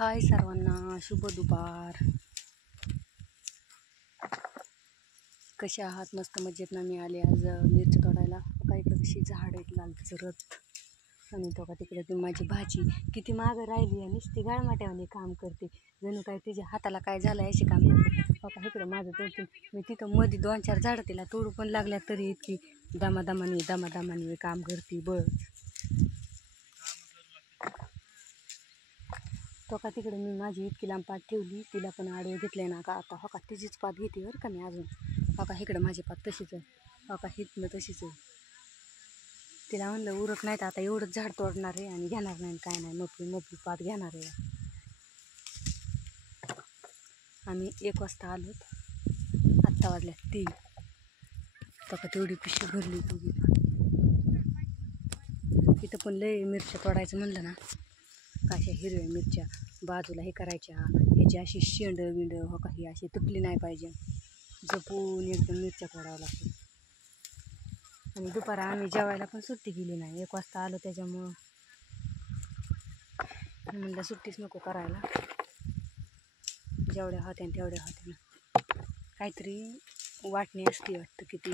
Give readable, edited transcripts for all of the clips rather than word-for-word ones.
हाय सर्वांना, शुभ दुपार. कसे आहात? मस्त मजेत ना. मी आले आज मिरची तोडायला. काही कशी झाड आहेत लाल चरत. आणि तो का तिकडे ती माझी भाजी किती मागं राहिली आणि नुसती गाळमाट्यावाने काम करते, जणू काय तिच्या हाताला काय झालं असे काम करते. बाबा इकडं माझं तोडते मी, तिथं मध्ये 2-4 झाडं तिला तोडू पण लागल्या तरी इतकी दमादमाने काम करते बळ. तो का तिकडे मी माझी इतकी लांब पात ठेवली, तिला पण आडवं घेतलंय ना का. आता हो का तिचीच पात घेते बरं का मी अजून. हो का इकडं माझी पात तशीच आहे. हो का हितनं तशीच आहे. तिला म्हणलं उरक नाही तर आता एवढंच झाड तोडणार आहे आणि घेणार नाही काय नाही, मोठी पात घेणार आहे. आम्ही 1 वाजता आलो, आत्ता वाजल्या 3. तो का तेवढी पिशवी भरली तुझी. इथं पण लय मिरच्या तोडायचं म्हणलं ना का अशा हिरव्या मिरच्या बाजूला हे करायच्या, ह्याची अशी शेंड हो का ही अशी तुटली नाही पाहिजे, जपून एकदम मिरच्या तोडावं लागतं. आणि दुपारा आम्ही जेवायला पण सुट्टी केली नाही, 1 वाजता आलो त्याच्यामुळं म्हणलं सुट्टीच नको करायला. जेवढ्या होत्या तेवढ्या होत्या ना. काहीतरी वाटणी असते वाटतं, किती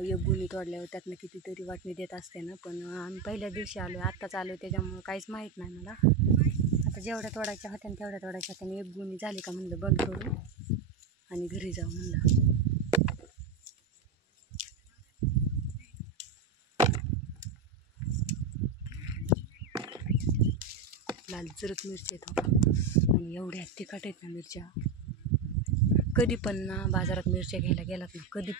1 गुणी तोडल्यावर त्यातनं कितीतरी वाटणी देत असते ना. पण आम्ही पहिल्या दिवशी आलो, आत्ताच आलो त्याच्यामुळं काहीच माहीत नाही मला. आता जेवढ्या तोडायच्या होत्या तेवढ्या तोडायच्या होत्या. 1 गुणी झाली का म्हणलं बंद करू आणि घरी जाऊ म्हणलं. लाल जरत मिरच्या आहेत आणि एवढ्या तिखट आहेत ना मिरच्या. कधी पण ना बाजारात मिरच्या घ्यायला गेलात ना, कधी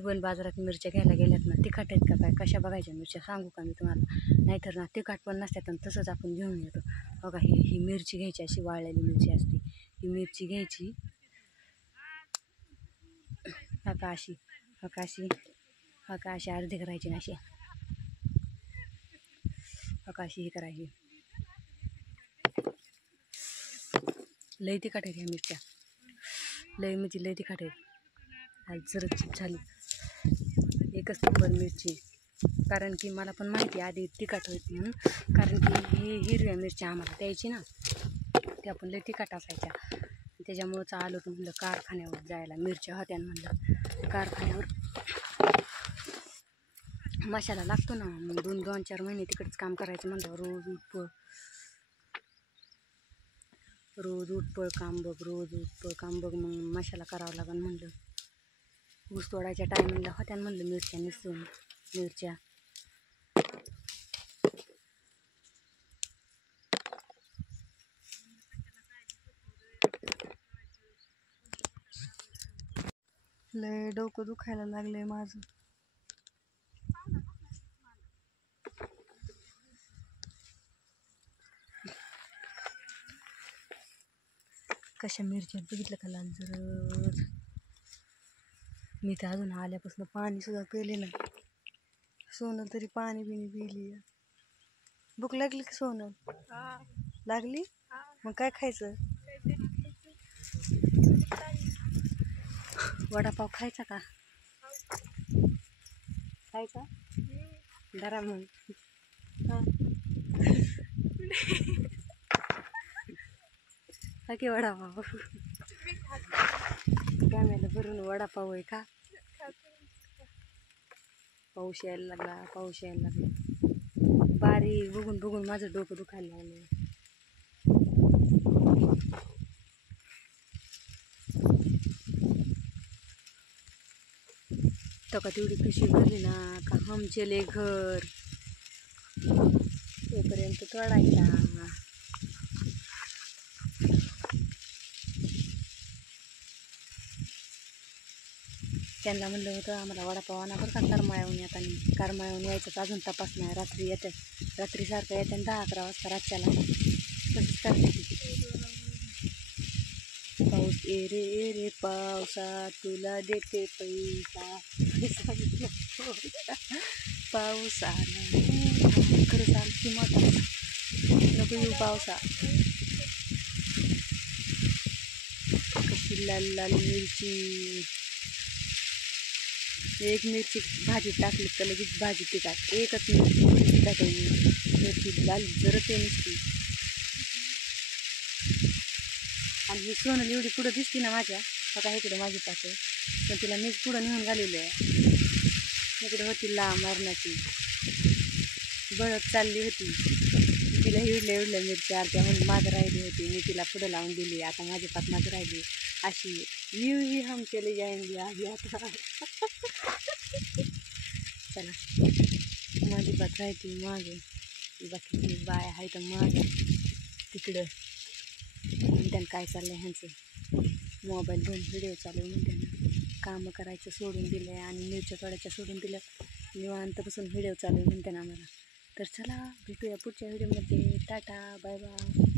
पण बाजारात मिरच्या घ्यायला गेल्यात ना, तिखट आहेत का काय कशा बघायच्या मिरच्या सांगू का मी तुम्हाला. नाहीतर ना तिखट पण नसतात आणि तसंच आपण घेऊन येतो. बघा ही मिरची घ्यायची, अशी वाळलेली मिरची असते. ही मिरची घ्यायची अशी अर्धी करायची ना, अशी ही करायची. लय तिखट आहेत ह्या मिरच्या, लय म्हणजे लय तिखट आहेत. आज जरच झाली 1 नंबर मिरची. कारण की मला पण माहिती आधी तिखट होत म्हणून, कारण की ही हिरव्या मिरच्या आम्हाला द्यायची ना, त्या पण लय तिखट असायच्या. त्याच्यामुळंच आलो तर म्हणलं कारखान्यावर जायला. मिरच्या होत्या म्हणलं कारखान्यावर मसाला लागतो ना, मग 2-4 महिने तिकडंच काम करायचं म्हणलं. रोज उठपळ काम बघ मग मसाला करावं लागेल म्हणलं. ऊस तोडायच्या टायमिंगला होत्या म्हणलं मिरच्या निसून मिरच्या. लय डोकं दुखायला लागलंय माझं. कशा मिरच्या बघितलं का लाल जरत. मी तर अजून आल्यापासून पाणी सुद्धा पिले नाही. सोनल तरी पाणी बिणी पिली. भूक लागली की सोनल? लागली. मग काय खायचं? वडापाव खायचा का? खायचा जरा मग. की वडापाव कॅमेरा भरून वडापाव आहे का? पाऊस यायला लागला. बारीक बघून माझं डोकं दुखायला लागलं. तो का तेवढी पिशवी भरली ना का हम चले घर, तोपर्यंत तोडायचा. त्यांना म्हणलं होतं आम्हाला वडापाव आणा बरं का करमाळ्याहून येताना. करमाळ्याहून यायचं अजून तपास नाही. रात्री येतात, रात्रीसारखं येतात 10-11 वाजता रातच्याला. तसंच करते ती. पाऊस रे पावसा तुला देते पैसा. पाऊस आला खरं चाल की मोठा नको येऊ पावसा. कशी लाल लाल मिरची. 1 मिरची भाजीत टाकली तर लगेच भाजी तिखट. 1च मिरची टाकायची. मिरची लाल जरत आहे नुसती. आणि ही सोनल एवढी पुढं दिसते ना माझ्या, बघा इकडे माझी पास आहे, पण तिला मीच पुढं नेऊन घालेलं आहे. इकडे होती ला मरणाची बळत चालली होती, तिला हिडल्या मिरच्या त्या म्हणून माझं राहिली होती, मी तिला पुढं लावून दिली. आता माझी पात माझं राहिली अशी यू ही हम चले जाएंगे आधी. आता चला माझी पात राहते मागे, बाकी बाय आहे तर मागे तिकडं. त्यांना काय चाललंय ह्यांचं, मोबाईल घेऊन व्हिडिओ चालू आहे म्हणते, कामं करायचं सोडून दिलं आहे आणि मिरच्या तोडायच्या सोडून दिलं, निवांतपासून व्हिडिओ चालू आहे म्हणते ना आम्हाला. तर चला भेटूया पुढच्या व्हिडिओमध्ये. Ta-ta bye bye.